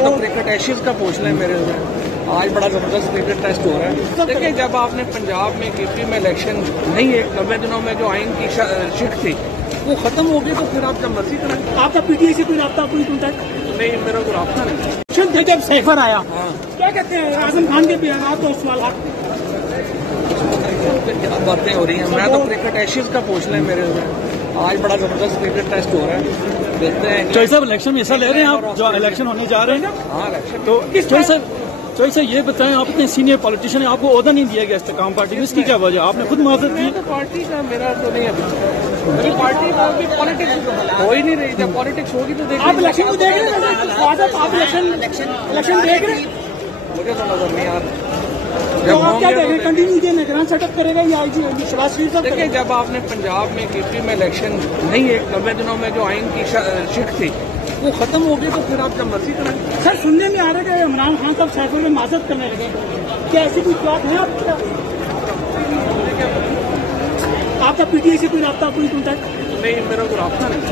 मैं तो क्रिकेट एशियज का पूछ लें मेरे से। आज बड़ा जबरदस्त क्रिकेट टेस्ट हो रहा है। देखिए, जब आपने पंजाब में केपी में इलेक्शन नहीं, एक 90 दिनों में जो आइन की शिक थी वो खत्म हो गई, तो फिर आप जब मर्जी करें। आपका पीटीआई से कोई रब्ता, कोई कॉन्टैक्ट नहीं, मेरा कोई रब्ता नहीं। जब सैफर आया, हाँ, क्या कहते हैं आजम खान के बयान और सवाल क्या बातें हो रही हैं। मैं तो क्रिकेट एशियज का पूछ लें मेरे से। आज बड़ा जबरदस्त क्रिकेट टेस्ट हो रहा है, देखते हैं। चौधरी साहब, इलेक्शन में हिस्सा ले रहे हैं आप, जो इलेक्शन होने जा रहे हैं? हाँ, इलेक्शन। तो चौधरी साहब ये बताएं, आप इतने सीनियर पॉलिटिशियन हैं, आपको ओहदा नहीं दिया गया इस्तेकाम पार्टी में, इसकी क्या वजह? आपने खुद माजरत की। तो पार्टी का मेरा तो नहीं, अभी पार्टी का अभी पॉलिटिक्स हो ही नहीं रही। जब पॉलिटिक्स होगी तो देखिए। आप इलेक्शन को देख रहे हैं? आप इलेक्शन देख रहे हैं? मुझे तो नजर नहीं आ रहा। तो आप क्या देख रहे हैं? कंटिन्यू निगरान सेटअप करेगा या आईजी शहबाज शरीफ साहब? देखिए, जब आपने पंजाब में केपी में इलेक्शन नहीं, एक 90 दिनों में जो आइन की शिक थी वो खत्म हो गई, तो फिर आप जब मर्जी करें। सर, सुनने में आ रहा है कि इमरान खान साहब सैफर में माजरत करने लगे, क्या ऐसी कोई बात है आपका पीटीआई से कोई रब्ता, कोई कॉन्टैक्ट? नहीं, मेरा कोई रब्ता नहीं।